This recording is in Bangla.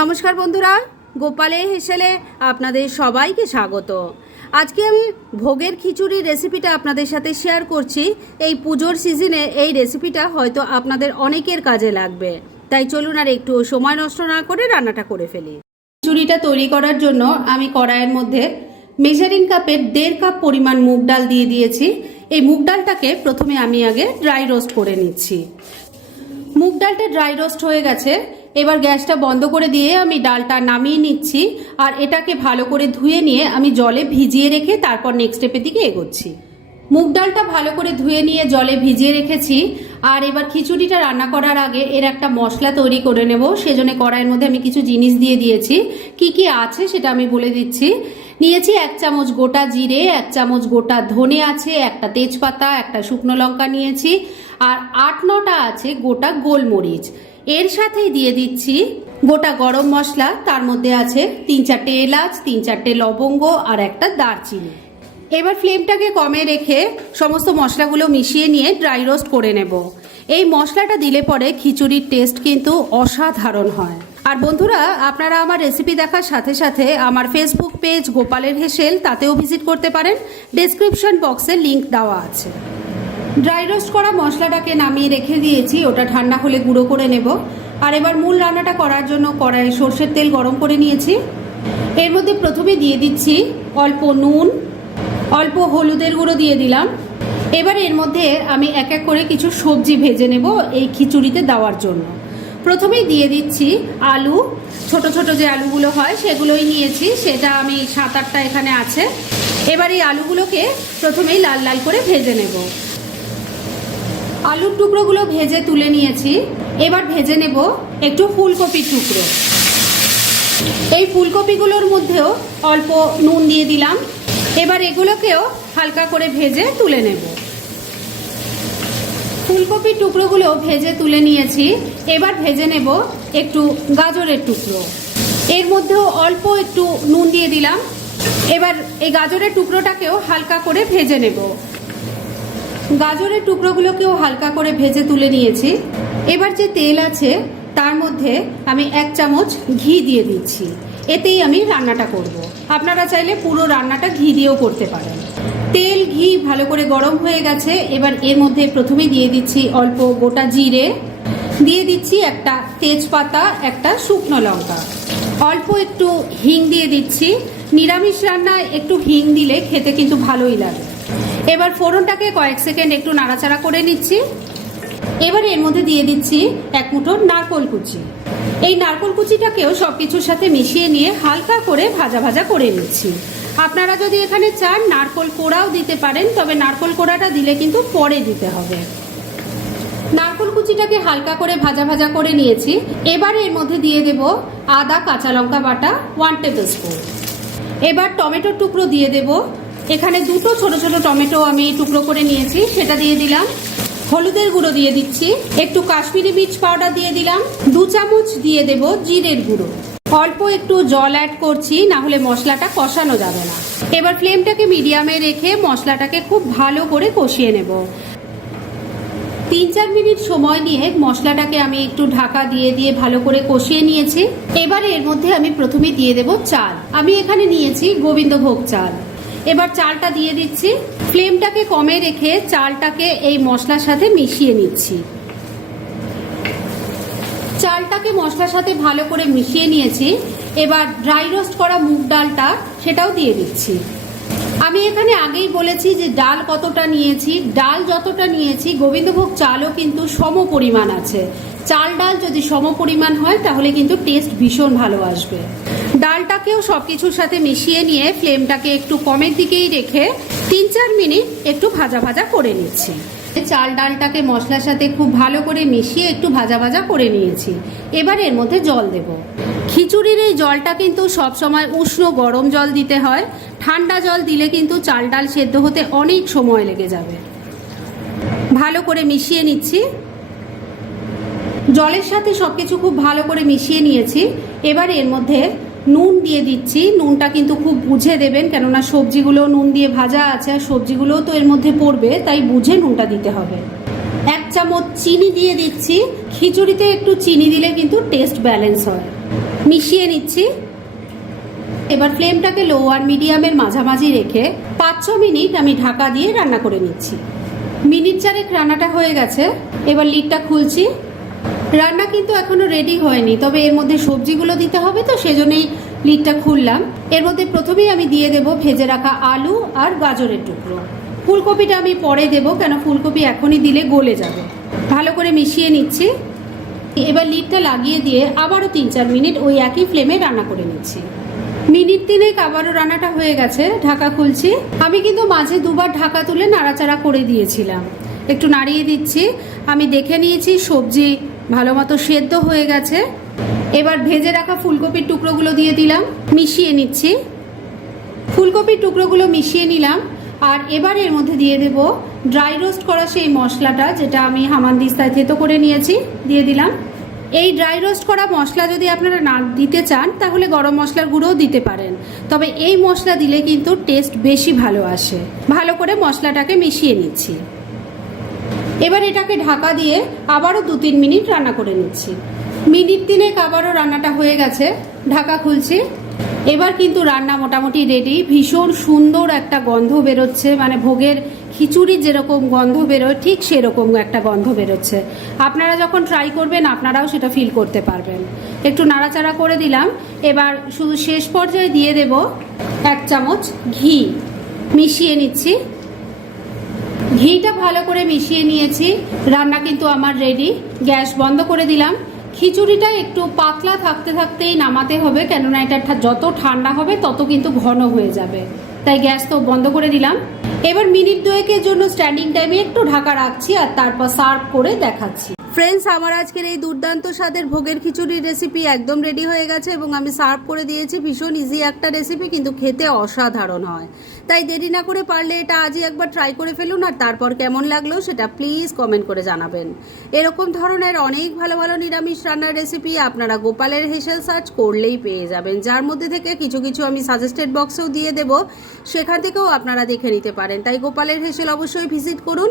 নমস্কার বন্ধুরা, গোপালে হেসেলে আপনাদের সবাইকে স্বাগত। আজকে আমি ভোগের খিচুড়ি রেসিপিটা আপনাদের সাথে শেয়ার করছি। এই পুজোর সিজনে এই রেসিপিটা হয়তো আপনাদের অনেকের কাজে লাগবে। তাই চলুন আর একটু সময় নষ্ট না করে রান্নাটা করে ফেলি। খিচুড়িটা তৈরি করার জন্য আমি কড়াইয়ের মধ্যে মেজারিং কাপের দেড় কাপ পরিমাণ মুগ ডাল দিয়ে দিয়েছি। এই মুগ ডালটাকে প্রথমে আমি আগে ড্রাই রোস্ট করে নিচ্ছি। মুগ ডালটা ড্রাই রোস্ট হয়ে গেছে। এবার গ্যাসটা বন্ধ করে দিয়ে আমি ডালটা নামিয়ে নিচ্ছি আর এটাকে ভালো করে ধুয়ে নিয়ে আমি জলে ভিজিয়ে রেখে তারপর নেক্সট স্টেপের দিকে এগোচ্ছি। মুগ ডালটা ভালো করে ধুয়ে নিয়ে জলে ভিজিয়ে রেখেছি আর এবার খিচুড়িটা রান্না করার আগে এর একটা মশলা তৈরি করে নেব, সেজন্য কড়াইয়ের মধ্যে আমি কিছু জিনিস দিয়ে দিয়েছি। কি কি আছে সেটা আমি বলে দিচ্ছি। নিয়েছি এক চামচ গোটা জিরে, এক চামচ গোটা ধনে আছে, একটা তেজপাতা, একটা শুকনো লঙ্কা নিয়েছি আর আট নটা আছে গোটা গোলমরিচ। এর সাথেই দিয়ে দিচ্ছি গোটা গরম মশলা। তার মধ্যে আছে তিন চারটে এলাচ, তিন চারটে লবঙ্গ আর একটা দারচিনি। এবার ফ্লেমটাকে কমে রেখে সমস্ত মশলাগুলো মিশিয়ে নিয়ে ড্রাই রোস্ট করে নেব। এই মশলাটা দিলে পরে খিচুড়ির টেস্ট কিন্তু অসাধারণ হয়। আর বন্ধুরা, আপনারা আমার রেসিপি দেখার সাথে সাথে আমার ফেসবুক পেজ গোপালের হেসেল, তাতেও ভিজিট করতে পারেন। ডেসক্রিপশন বক্সে লিংক দেওয়া আছে। ড্রাই রোস্ট করা মশলাটাকে নামিয়ে রেখে দিয়েছি, ওটা ঠান্ডা হলে গুঁড়ো করে নেব। আর এবার মূল রান্নাটা করার জন্য কড়াইয়ে সর্ষের তেল গরম করে নিয়েছি। এর মধ্যে প্রথমে দিয়ে দিচ্ছি অল্প নুন, অল্প হলুদের গুঁড়ো দিয়ে দিলাম। এবার এর মধ্যে আমি এক এক করে কিছু সবজি ভেজে নেব এই খিচুড়িতে দেওয়ার জন্য। প্রথমেই দিয়ে দিচ্ছি আলু। ছোট ছোট যে আলুগুলো হয়, সেগুলোই নিয়েছি। সেটা আমি সাত আটটা এখানে আছে। এবার এই আলুগুলোকে প্রথমেই লাল লাল করে ভেজে নেব। আলুর টুকরোগুলো ভেজে তুলে নিয়েছি। এবার ভেজে নেব একটু ফুলকপির টুকরো। এই ফুলকপিগুলোর মধ্যেও অল্প নুন দিয়ে দিলাম। এবার এগুলোকেও হালকা করে ভেজে তুলে নেব। ফুলকপির টুকরোগুলো ভেজে তুলে নিয়েছি। এবার ভেজে নেব একটু গাজরের টুকরো। এর মধ্যেও অল্প একটু নুন দিয়ে দিলাম। এবার এই গাজরের টুকরোটাকেও হালকা করে ভেজে নেব। গাজরের টুকরোগুলোকেও হালকা করে ভেজে তুলে নিয়েছি। এবার যে তেল আছে, তার মধ্যে আমি এক চামচ ঘি দিয়ে দিচ্ছি। এতেই আমি রান্নাটা করব। আপনারা চাইলে পুরো রান্নাটা ঘি দিয়েও করতে পারেন। তেল, ঘি ভালো করে গরম হয়ে গেছে। এবার এর মধ্যে প্রথমে দিয়ে দিচ্ছি অল্প গোটা জিরে। দিয়ে দিচ্ছি একটা তেজপাতা, একটা শুকনো লঙ্কা। অল্প একটু হিং দিয়ে দিচ্ছি। নিরামিষ রান্নায় একটু হিং দিলে খেতে কিন্তু ভালোই লাগে। এবার ফোড়নটাকে কয়েক সেকেন্ড একটু নাড়াচাড়া করে নিচ্ছি। এবার এর মধ্যে দিয়ে দিচ্ছি এক মুঠো নারকোল কুচি। এই নারকোল কুচিটাকেও সব কিছুর সাথে মিশিয়ে নিয়ে হালকা করে ভাজা ভাজা করে নিচ্ছি। আপনারা যদি এখানে চান নারকোল কোড়াও দিতে পারেন, তবে নারকোল কোড়াটা দিলে কিন্তু পরে দিতে হবে। নারকোল কুচিটাকে হালকা করে ভাজা ভাজা করে নিয়েছি। এবার এর মধ্যে দিয়ে দেব আদা, কাঁচা লঙ্কা বাটা ওয়ান টেবিল স্পুন এবার টমেটোর টুকরো দিয়ে দেব এখানে দুটো ছোট ছোট টমেটো আমি টুকরো করে নিয়েছি, সেটা দিয়ে দিলাম। হলুদের গুঁড়ো দিয়ে দিচ্ছি, একটু কাশ্মীরি মির্চ পাউডার দিয়ে দিলাম, দু চামচ দিয়ে দেব জিরের গুঁড়ো। অল্প একটু জল অ্যাড করছি না হলে মশলাটা কষানো যাবে না। এবার ফ্লেমটাকে মিডিয়ামে রেখে মশলাটাকে খুব ভালো করে কষিয়ে নেব। তিন চার মিনিট সময় নিয়ে মশলাটাকে আমি একটু ঢাকা দিয়ে দিয়ে ভালো করে কষিয়ে নিয়েছি। এবার এর মধ্যে আমি প্রথমে দিয়ে দেব চাল। আমি এখানে নিয়েছি গোবিন্দভোগ চাল। এবার চালটা দিয়ে দিচ্ছি। ফ্লেমটাকে কমে রেখে চালটাকে এই মশলার সাথে মিশিয়ে নিচ্ছি। চালটাকে মশলার সাথে ভালো করে মিশিয়ে নিয়েছি। এবার ড্রাই রোস্ট করা মুগ ডালটা সেটাও দিয়ে দিচ্ছি। আমি এখানে আগেই বলেছি যে ডাল কতটা নিয়েছি, ডাল যতটা নিয়েছি, গোবিন্দভোগ চালও কিন্তু সম পরিমাণ আছে। চাল ডাল যদি সম পরিমাণ হয়, তাহলে কিন্তু টেস্ট ভীষণ ভালো আসবে। ডালটাকেও সব কিছুর সাথে মিশিয়ে নিয়ে ফ্লেমটাকে একটু কমের দিকেই রেখে তিন চার মিনিট একটু ভাজা ভাজা করে নিচ্ছি। চাল ডালটাকে মশলার সাথে খুব ভালো করে মিশিয়ে একটু ভাজা ভাজা করে নিয়েছি। এবার এর মধ্যে জল দেব। খিচুড়ির এই জলটা কিন্তু সবসময় উষ্ণ গরম জল দিতে হয়। ঠান্ডা জল দিলে কিন্তু চাল ডাল সেদ্ধ হতে অনেক সময় লেগে যাবে। ভালো করে মিশিয়ে নিচ্ছি। জলের সাথে সব কিছু খুব ভালো করে মিশিয়ে নিয়েছি। এবার এর মধ্যে নুন দিয়ে দিচ্ছি। নুনটা কিন্তু খুব বুঝে দেবেন, কেননা সবজিগুলো নুন দিয়ে ভাজা আছে আর সবজিগুলোও তো এর মধ্যে পড়বে, তাই বুঝে নুনটা দিতে হবে। এক চামচ চিনি দিয়ে দিচ্ছি। খিচুড়িতে একটু চিনি দিলে কিন্তু টেস্ট ব্যালেন্স হয়। মিশিয়ে নিচ্ছি। এবার ফ্লেমটাকে লো আর মিডিয়ামের মাঝামাঝি রেখে পাঁচ ছ মিনিট আমি ঢাকা দিয়ে রান্না করে নিচ্ছি। মিনিট চারেক রান্নাটা হয়ে গেছে, এবার লিডটা খুলছি। রান্না কিন্তু এখনও রেডি হয়নি, তবে এর মধ্যে সবজিগুলো দিতে হবে তো সেজন্যই লিডটা খুললাম। এর মধ্যে প্রথমেই আমি দিয়ে দেব ভেজে রাখা আলু আর গাজরের টুকরো। ফুলকপিটা আমি পরে দেব, কেন ফুলকপি এখনই দিলে গলে যাবে। ভালো করে মিশিয়ে নিচ্ছি। এবার লিডটা লাগিয়ে দিয়ে আবারও তিন চার মিনিট ওই একই ফ্লেমে রান্না করে নিচ্ছি। মিনিট তিনেক আবারও রান্নাটা হয়ে গেছে, ঢাকা খুলছি। আমি কিন্তু মাঝে দুবার ঢাকা তুলে নাড়াচাড়া করে দিয়েছিলাম। একটু নাড়িয়ে দিচ্ছি। আমি দেখে নিয়েছি সবজি ভালো মতো সেদ্ধ হয়ে গেছে। এবার ভেজে রাখা ফুলকপির টুকরোগুলো দিয়ে দিলাম, মিশিয়ে নিচ্ছি। ফুলকপির টুকরোগুলো মিশিয়ে নিলাম, আর এবার এর মধ্যে দিয়ে দেব ড্রাই রোস্ট করা সেই মশলাটা, যেটা আমি হামানদিস্তায় থেতো করে নিয়েছি। দিয়ে দিলাম। এই ড্রাই রোস্ট করা মশলা যদি আপনারা না দিতে চান, তাহলে গরম মশলার গুঁড়োও দিতে পারেন। তবে এই মশলা দিলে কিন্তু টেস্ট বেশি ভালো আসে। ভালো করে মশলাটাকে মিশিয়ে নিচ্ছি। এবার এটাকে ঢাকা দিয়ে আবারও দু তিন মিনিট রান্না করে নিচ্ছি। মিনিট তিনেক আবারও রান্নাটা হয়ে গেছে, ঢাকা খুলছি। এবার কিন্তু রান্না মোটামুটি রেডি ভীষণ সুন্দর একটা গন্ধ বেরোচ্ছে মানে ভোগের খিচুড়ির যেরকম গন্ধ বেরোয়, ঠিক সেরকম একটা গন্ধ বেরোচ্ছে। আপনারা যখন ট্রাই করবেন, আপনারাও সেটা ফিল করতে পারবেন। একটু নাড়াচাড়া করে দিলাম। এবার শুধু শেষ পর্যায়ে দিয়ে দেব এক চামচ ঘি। মিশিয়ে নিচ্ছি। ঘিটা ভালো করে মিশিয়ে নিয়েছি। রান্না কিন্তু আমার রেডি গ্যাস বন্ধ করে দিলাম। খিচুড়িটা একটু পাতলা থাকতে থাকতেই নামাতে হবে, কেননা এটা যত ঠান্ডা হবে, তত কিন্তু ঘন হয়ে যাবে। তাই গ্যাস তো বন্ধ করে দিলাম। এবার মিনিট দুয়েকের জন্য স্ট্যান্ডিং টাইমে একটু ঢাকা রাখছি আর তারপর সার্ভ করে দেখাচ্ছি। ফ্রেন্ডস আমার আজকের এই দুর্দান্ত স্বাদের ভোগের খিচুড়ির রেসিপি একদম রেডি হয়ে গেছে এবং আমি সার্ভ করে দিয়েছি। ভীষণ ইজি একটা রেসিপি কিন্তু খেতে অসাধারণ হয়। তাই দেরি না করে পারলে এটা আজই একবার ট্রাই করে ফেলুন আর তারপর কেমন লাগল সেটা প্লিজ কমেন্ট করে জানাবেন। এরকম ধরনের অনেক ভালো ভালো নিরামিষ রান্নার রেসিপি আপনারা গোপালের হেসেল সার্চ করলেই পেয়ে যাবেন। যার মধ্যে থেকে কিছু কিছু আমি সাজেস্টেড বক্সেও দিয়ে দেব। সেখান থেকেও আপনারা দেখে নিতে পারেন। তাই গোপালের হেসেল অবশ্যই ভিজিট করুন।